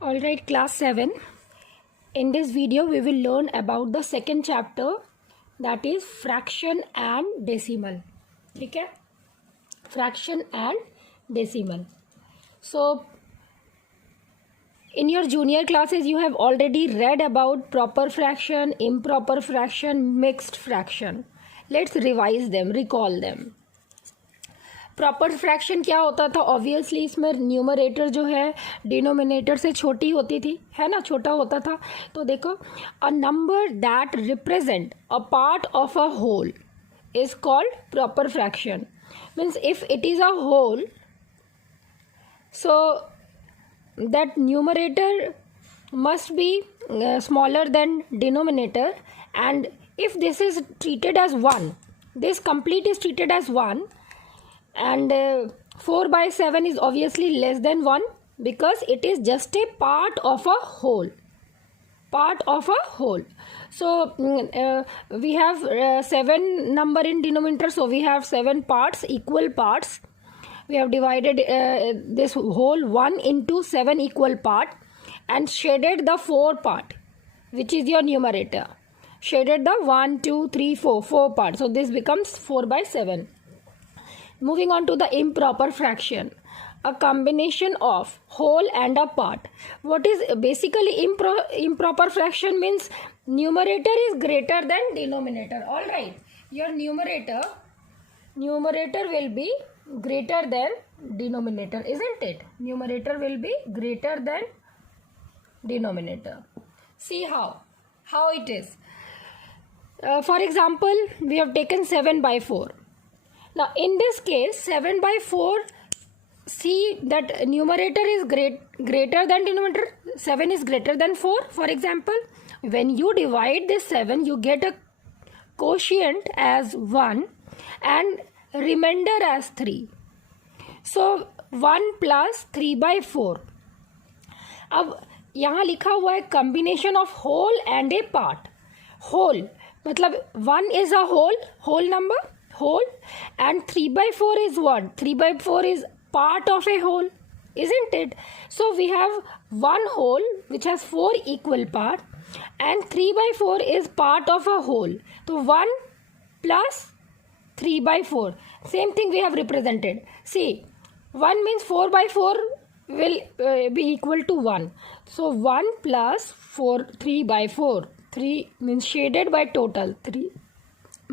Alright, class 7. In this video, we will learn about the second chapter, that is fraction and decimal. ठीक है? Fraction and decimal. So, in your junior classes, you have already read about proper fraction, improper fraction, mixed fraction. Let's revise them, recall them. Proper fraction क्या होता था? Obviously इसमें numerator जो है denominator से छोटी होती थी, है ना, छोटा होता था. तो देखो, a number that represent a part of a whole is called proper fraction. Means if it is a whole, so that numerator must be smaller than denominator, and if this is treated as 1, this complete is treated as 1, and 4 by 7 is obviously less than 1 because it is just a part of a whole. So we have 7 number in denominator, so we have 7 parts, equal parts. We have divided this whole 1 into 7 equal part and shaded the 4 part, which is your numerator. Shaded the 1, 2, 3, 4 parts. So this becomes 4 by 7. Moving on to the improper fraction. A combination of whole and a part. What is basically improper fraction? Means numerator is greater than denominator. Alright. Your numerator will be greater than denominator, isn't it? Numerator will be greater than denominator. See how it is. For example, we have taken 7 by 4. Now in this case, 7 by 4, see that numerator is greater than denominator. 7 is greater than 4. For example, when you divide this 7, you get a quotient as 1 and remainder as 3. So 1 plus 3 by 4. अब यहाँ लिखा हुआ है combination of whole and a part. Whole मतलब 1 is a whole number, whole, and 3 by 4 is what? 3 by 4 is part of a whole, isn't it? So we have one whole which has 4 equal parts, and 3 by 4 is part of a whole. So 1 plus 3 by 4. Same thing we have represented. See, 1 means 4 by 4 will be equal to 1. So 1 plus 3 by 4. 3 means shaded by total 3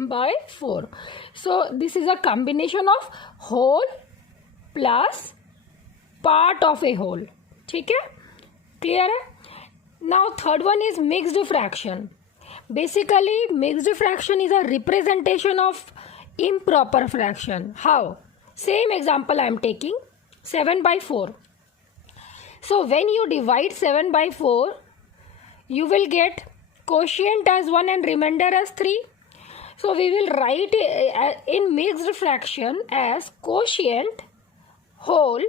by 4. So this is a combination of whole plus part of a whole. ठीक है? Clear है? Now third one is mixed fraction. Basically, mixed fraction is a representation of improper fraction. How? Same example I am taking, 7 by 4. So when you divide 7 by 4, you will get quotient as 1 and remainder as 3. So we will write in mixed fraction as quotient whole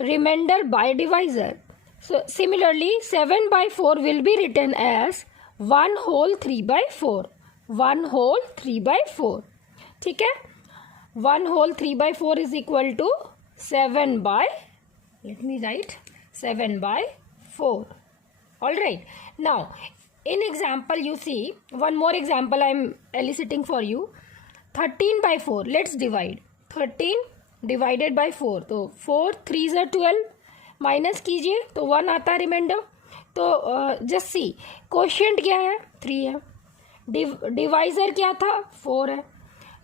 remainder by divisor. So similarly, 7 by 4 will be written as 1 whole 3 by 4. 1 whole 3 by 4. ठीक है? 1 whole 3 by 4 is equal to 7 by, let me write, 7 by 4. Alright. Now, in example, you see, one more example I am eliciting for you. 13 by 4. Let's divide. 13 divided by 4. तो 4 3s are 12. Minus कीजिए तो 1 आता है reminder. तो just see, quotient क्या है? 3 है. Divisor क्या था? 4 है.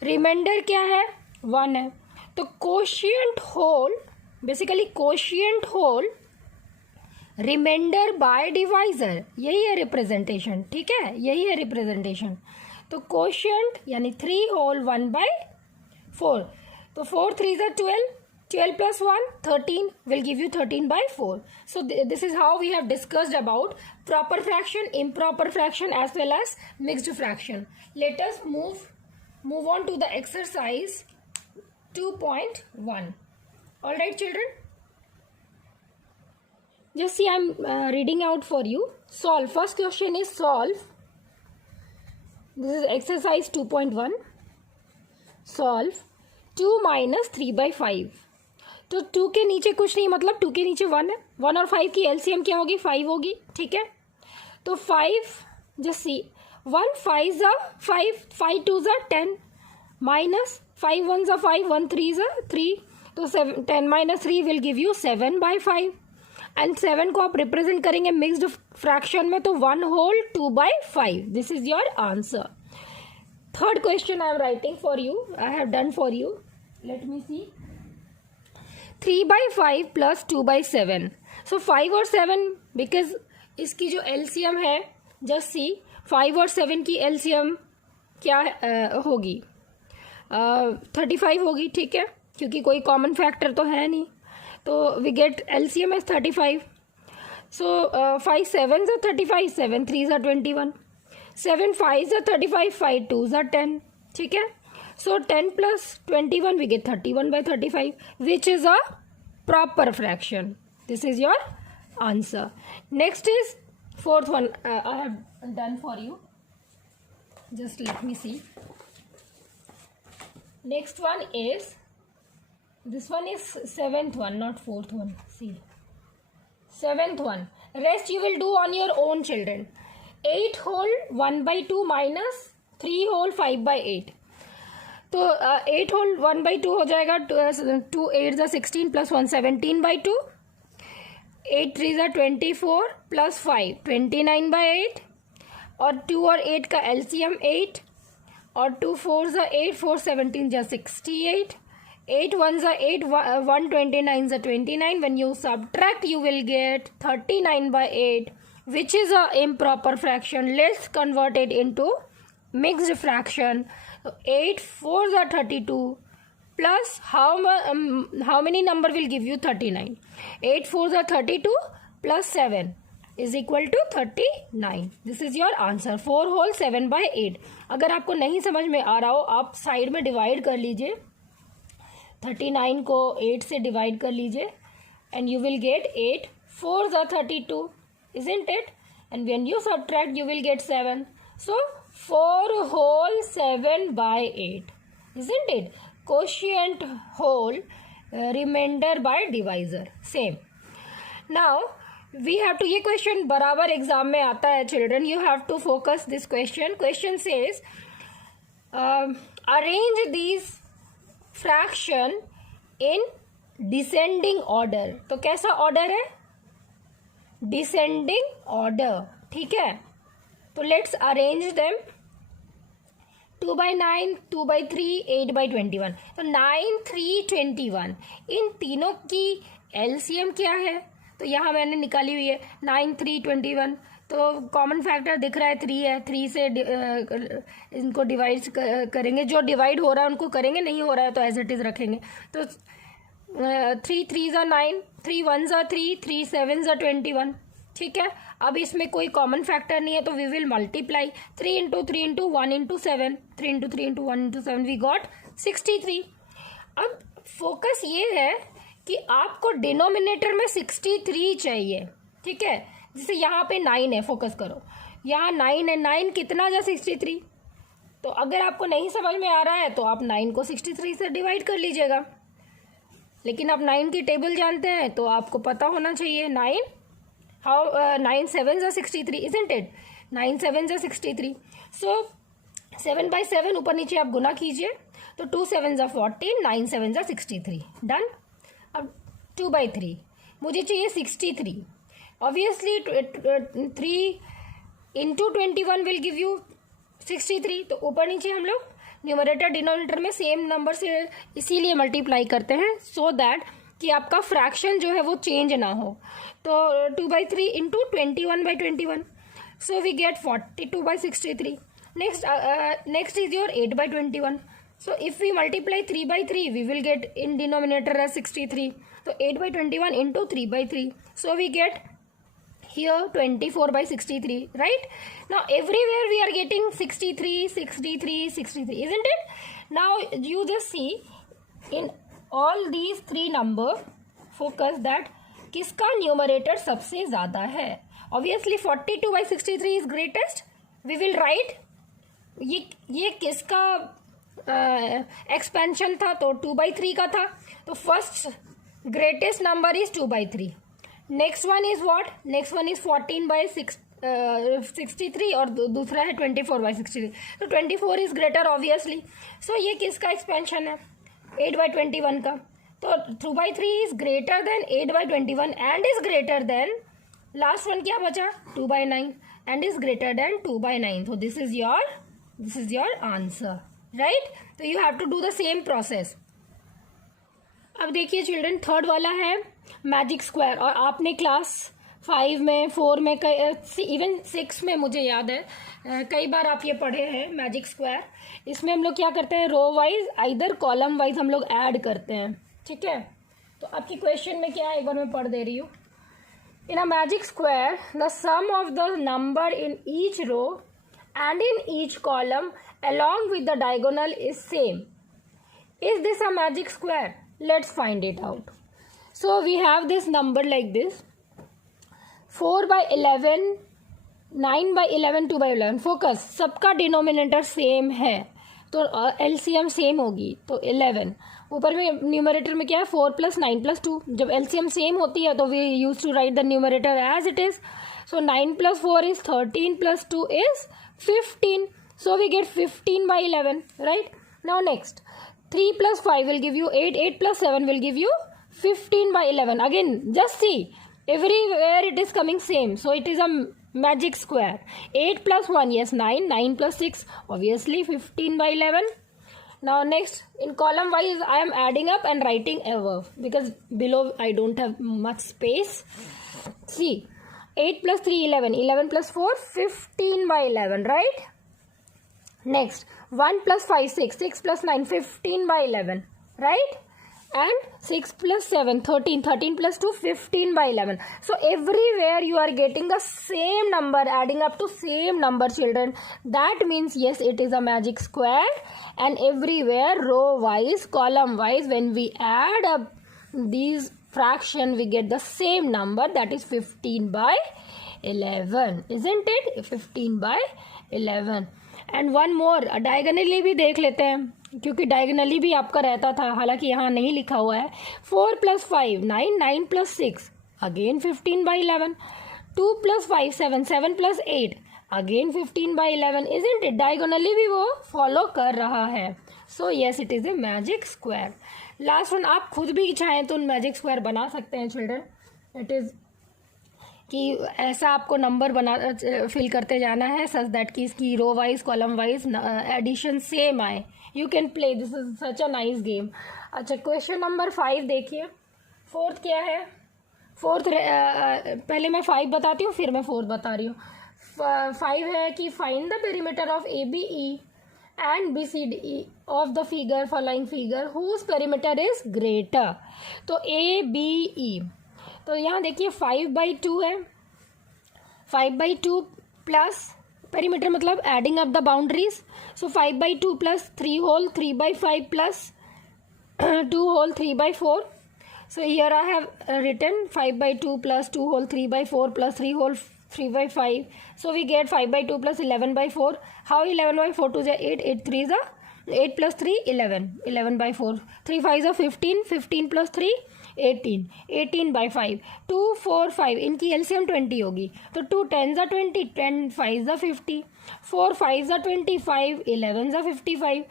रिमाइंडर क्या है? 1 है. तो quotient whole, basically quotient whole remainder by divisor, यही है रिप्रेजेंटेशन. ठीक है, यही है रिप्रेजेंटेशन. तो क्वोशिएंट यानी 3 होल 1 बाय 4. तो 4 3s are 12. 12 plus 1, 13 will give you 13 by 4. So this is how we have discussed about proper fraction, improper fraction, as well as mixed fraction. Let us move on to the exercise 2.1. All right, children. Just see, I'm reading out for you. Solve. First question is solve. This is exercise 2.1. Solve 2 minus 3 by 5. तो 2 के नीचे कुछ नहीं, मतलब 2 के नीचे 1 है। 1 और 5 की एलसीएम क्या होगी? 5 होगी, ठीक है। तो 5 जस्ट सी 1 5 ज़ा 5, 5 2 ज़ा 10 माइनस 5 1 ज़ा 5, 1 3 ज़ा 3, तो 10 minus 3 will give you 7/5 and 7 को आप रिप्रेजेंट करेंगे मिक्स्ड फ्रैक्शन में, तो 1 whole 2/5। This is your answer. Third question I am writing for you, I have done for you. Let me see 3/5 plus 2/7। So 5 और 7, because इसकी जो LCM है, just see 5 और 7 की एलसीएम क्या होगी? 35 होगी, ठीक है, क्योंकि कोई कॉमन फैक्टर तो है नहीं, तो वी गेट एलसीएम एज 35। सो 5 7 ज़ा 35, 7 3 ज़ा 21, 7 5 ज़ा 35, 5 2 ज़ा 10, ठीक है। So 10 plus 21 we get 31/35, which is a proper fraction. This is your answer. Next is fourth one. I have done for you. Just let me see. Next one is, this one is seventh one, not fourth one. See, seventh one. Rest you will do on your own, children. 8 whole 1/2 minus 3 whole 5/8. तो 8 whole 1/2 हो जाएगा, 2 8 ज़ा 16 plus 1 17/2, 8 3 ज़ा 24 plus 5 29/8, और 2 और 8 का LCM 8, और 2 4 ज़ा 8, 4 17 ज़ा 68, 8 1 ज़ा 8, 1 29 ज़ा 29। when you subtract you will get 39/8, which is a improper fraction. Let's convert it into mixed fraction. So 8 4 are 32 plus how many number will give you 39? 8 4 are 32 plus 7 is equal to 39. This is your answer. 4 whole 7/8. अगर आपको नहीं समझ में आ रहा हो, आप side में divide कर लीजिए, 39 को 8 से डिवाइड कर लीजिए, and you will get 8 4s are 32, isn't it? And when you subtract you will get 7. So 4 whole 7/8, isn't it? Quotient whole, remainder by divisor, same. Now we have to, ये question बराबर exam में आता है children, you have to focus this question. Question says arrange these fraction in descending order. तो कैसा order है? Descending order, ठीक है। तो लेट्स अरेंज देम 2/9, 2/3, 8/21। तो 9 3 21, इन तीनों की एलसीएम क्या है? तो यहाँ मैंने निकाली हुई है 9 3 21, तो कॉमन फैक्टर दिख रहा है 3 है, 3 से इनको डिवाइड करेंगे, जो डिवाइड हो रहा है उनको करेंगे, नहीं हो रहा है तो एज इट इज़ रखेंगे। तो 3 3 ज़ा 9, 3 1 ज़ा 3, 3 7 ज़ा 21, ठीक है। अब इसमें कोई कॉमन फैक्टर नहीं है, तो we will multiply 3 into 3 into 1 into 7, 3 into 3 into 1 into 7, we got 63। अब फोकस ये है कि आपको डिनोमिनेटर में 63 चाहिए, ठीक है। जैसे यहाँ पे 9 है, फोकस करो, यहाँ 9 है, 9 कितना जा 63। तो अगर आपको नहीं समझ में आ रहा है तो आप 9 को 63 से डिवाइड कर लीजिएगा, लेकिन आप 9 की टेबल जानते हैं तो आपको पता होना चाहिए 9 9 7 are 63, isn't it? 9 7 are 63. So 7/7 ऊपर नीचे आप गुना कीजिए, तो 2 7 are 14, 9 7 are 63. डन। अब 2/3 मुझे चाहिए 63. Obviously 3 into 21 will give you 63. तो ऊपर नीचे हम लोग न्यूमरेटर डिनोमिनेटर में सेम नंबर से इसीलिए मल्टीप्लाई करते हैं, सो दैट कि आपका फ्रैक्शन जो है वो चेंज ना हो। तो 2/3 into 21/21, so we get 42/63. Next is your 8/21. So if we multiply 3/3 we will get in denominator as 63. तो 8/21 into 3/3, so we get here 24/63, right? Now everywhere we are getting 63 63 63, isn't it? Now you just see in all these three number, focus that किसका numerator सबसे ज्यादा है। Obviously 42/63 is greatest. We will write ये किसका expansion था, तो 2/3 का था, तो first greatest number is 2/3. Next one is what? Next one is 14/63 और दूसरा है 24/63. तो 24 is greater obviously. So ये किसका expansion है? 8/21 का. तो 2/3 is greater than 8/21 and is greater than last one क्या बचा? 2/9 and is greater than 2/9. So this is your answer, right? So you have to do the same process. अब देखिए children, third वाला है मैजिक स्क्वायर. और आपने class 5 में 4 में इवन 6 में मुझे याद है कई बार आप ये पढ़े हैं मैजिक स्क्वायर. इसमें हम लोग क्या करते हैं, row wise either column wise हम लोग ऐड करते हैं. ठीक है, तो आपकी क्वेश्चन में क्या है एक बार मैं पढ़ दे रही हूँ. In a magic square the sum of the number in each row and in each column along with the diagonal is same. Is this a magic square? Let's find it out. So we have this number like this: 4/11, 9/11, 2/11. Focus, सबका denominator same है तो LCM same होगी. तो 11 ऊपर में numerator में क्या है, 4 + 9 + 2. जब एलसीएम सेम होती है तो we use to write the numerator as it is. So 9 + 4 is 13 + 2 is 15. So we get 15/11, right? Now next, 3 + 5 will give you 8, 8 + 7 will give you 15/11. Again, just see, everywhere it is coming same. So it is a magic square. 8 + 1, yes, 9, 9 + 6, obviously 15/11. Now next, in column wise, I am adding up and writing above because below I don't have much space. See, 8 + 3, 11, 11 + 4, 15/11, right? Next, 1 + 5, 6, 6 + 9, 15/11, right? And 6 + 7, 13, 13 + 2, 15/11. So everywhere you are getting the same number, adding up to same number, children. That means yes, it is a magic square. And everywhere, row wise, column wise, when we add up these fraction, we get the same number, that is 15/11, isn't it? 15/11. And one more, diagonally भी देख लेते हैं क्योंकि diagonally भी आपका रहता था, हालांकि यहाँ नहीं लिखा हुआ है. 4 + 5, 9, 9 + 6, again 15/11. 2 + 5, 7, 7 + 8, again 15/11. Isn't it? Diagonally भी वो फॉलो कर रहा है. So yes, it is a magic square. Last one, आप खुद भी चाहें तो मैजिक स्क्वायर बना सकते हैं चिल्ड्रन. इट इज़ कि ऐसा आपको नंबर बना फिल करते जाना है सच दैट कि इसकी row wise column wise addition same आए. You can play, this is such a nice game. अच्छा, क्वेश्चन नंबर 5 देखिए. फोर्थ क्या है? फोर्थ पहले मैं 5 बताती हूँ फिर मैं 4 बता रही हूँ. 5 है कि find the perimeter of ABE and BCDE of the figure following figure whose perimeter is greater. तो ABE, तो यहाँ देखिए 5/2 है. 5/2 प्लस पेरीमीटर मतलब adding up the boundaries. So 5/2 plus 3 whole 3/5 plus 2 whole 3/4. So here I have written 5/2 plus 2 whole 3/4 plus 3 whole 3/5. So we get 5/2 plus 11/4. How 11/4 to the 8? 8 3 is 8 plus 3 11. 11/4. 3 5 is 15. 15 plus 3 18. 18/5. 2 4 5. इनकी LCM 20 होगी. तो 2 10 is 20. 10 5 is 50. 4 5 is 25. 11 is 55.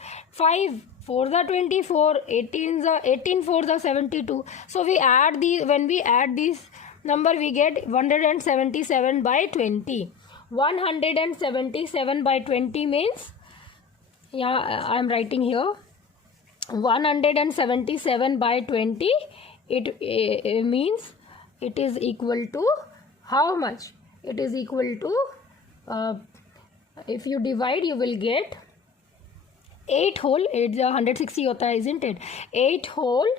5 4 is 24. 18 4 is 72. So we add these. When we add these number, we get 177/20. 177/20 means, yeah, I am writing here 177/20. It means it is equal to how much? It is equal to if you divide, you will get 8 whole 8 160 होता है, isn't it? 8 whole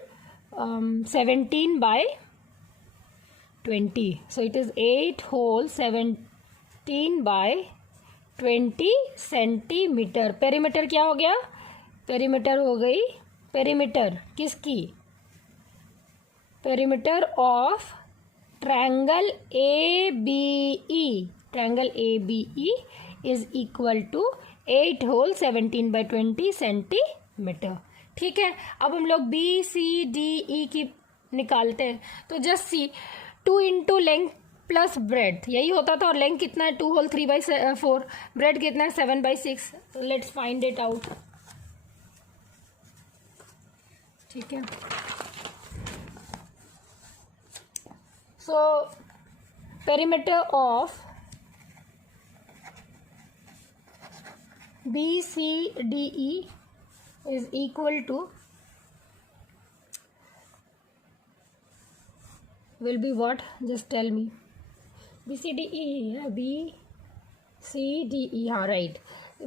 17/20. So it is 8 whole 17/20 centimetre. Perimeter क्या हो गया? Perimeter हो गई, perimeter किसकी? Perimeter of triangle ABE. Triangle ABE is equal to 8 whole 17/20 centimetre. ठीक है, अब हम लोग BCDE की निकालते हैं तो just see 2 into length plus bread यही होता था, और लेंथ कितना है 2 होल 3/4, ब्रेड कितना है 7/6. तो लेट्स फाइंड इट आउट. ठीक है, so perimeter of BCDE is equal to will be what? Just tell me. BCDE, BCDE, हाँ right,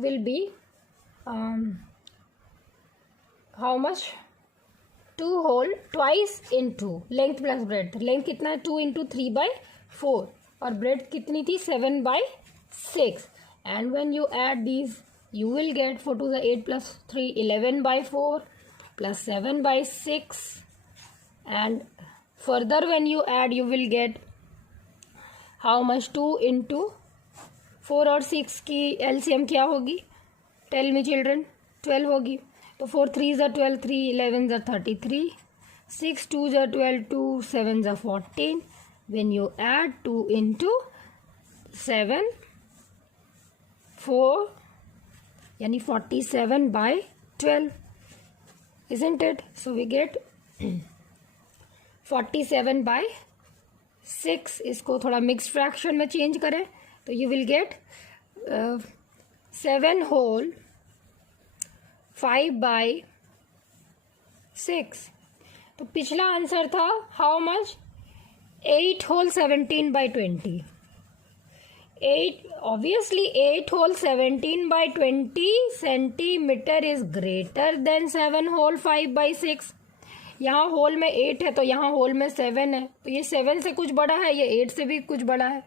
will be how much? 2 whole twice into length plus breadth. Length कितना है 2 into 3/4 और breadth कितनी थी 7/6. And when you add these, you will get 4 to the 8 plus 3 11/4 plus 7/6, and further when you add you will get how much? 2 into 4 और 6 की LCM क्या होगी? Tell me children. 12 होगी. तो 4 3s are 12, 3 11s are 33, 6 2s are 12, 2 7s are 14. When you add 2 into 7 4 यानी 47/12, isn't it? So we get 47/6. इसको थोड़ा mix fraction में चेंज करें तो you will get 7 whole 5/6. तो पिछला आंसर था how much? 8 whole 17/20. 8 obviously 8 whole 17/20 centimeter is greater than 7 whole 5/6. यहाँ होल में 8 है तो यहाँ होल में 7 है, तो ये 7 से कुछ बड़ा है, ये 8 से भी कुछ बड़ा है.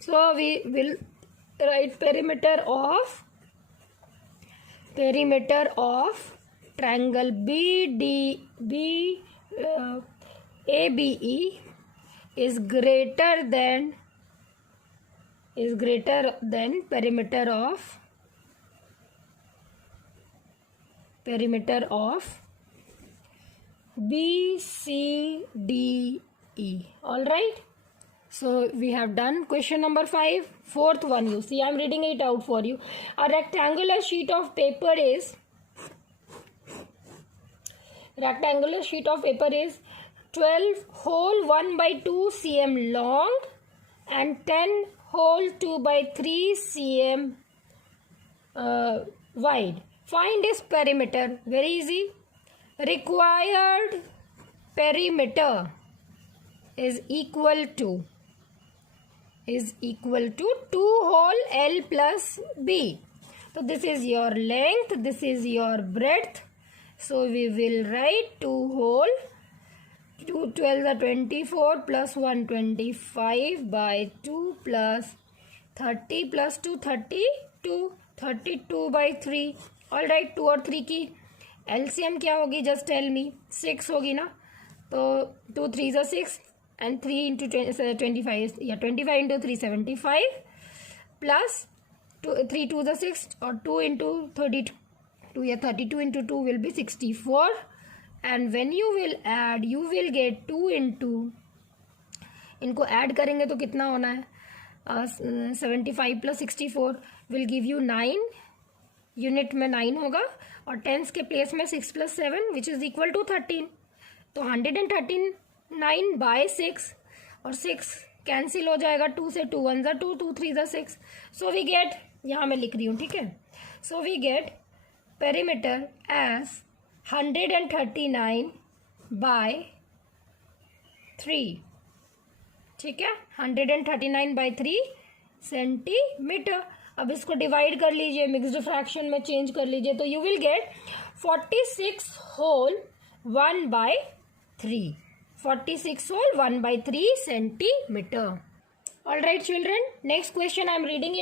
So we will write perimeter of triangle ABE is greater than perimeter of BCDE. All right, so we have done question number 5. Fourth one, you see, I am reading it out for you. A rectangular sheet of paper is 12 whole 1/2 cm long and 10 whole 2/3 cm wide. Find its perimeter. Very easy. Required perimeter is equal to 2 whole L plus B. So this is your length, this is your breadth. So we will write 2 whole 2 12 are 24 plus 1 25/2 plus 30 plus 2 32/3. All right, 2 और 3 की LCM क्या होगी? Just tell me. 6 होगी ना, तो 2 3s are 6 and 3 into 25 या 25 into 3 75 plus 3 2s are 6 और 2 into 32 या 32 into 2 will be 64. And when you will add you will get 2 into, इनको ऐड करेंगे तो कितना होना है? 75 plus 64 will give you 9. Unit में 9 होगा और टेंस के प्लेस में 6 plus 7 which is equal to 13. तो 139/6 और 6 कैंसिल हो जाएगा. 2 से 2 1s are 2 2 3s are 6. So we get, यहाँ मैं लिख रही हूँ, ठीक है. So we get perimeter as 139/3. ठीक है, 139/3 सेंटीमीटर. अब इसको डिवाइड कर लीजिए, मिक्स्ड फ्रैक्शन में चेंज कर लीजिए, तो you will get 46 whole 1/3. 46 whole 1/3 centimetre. All right children, next question I am reading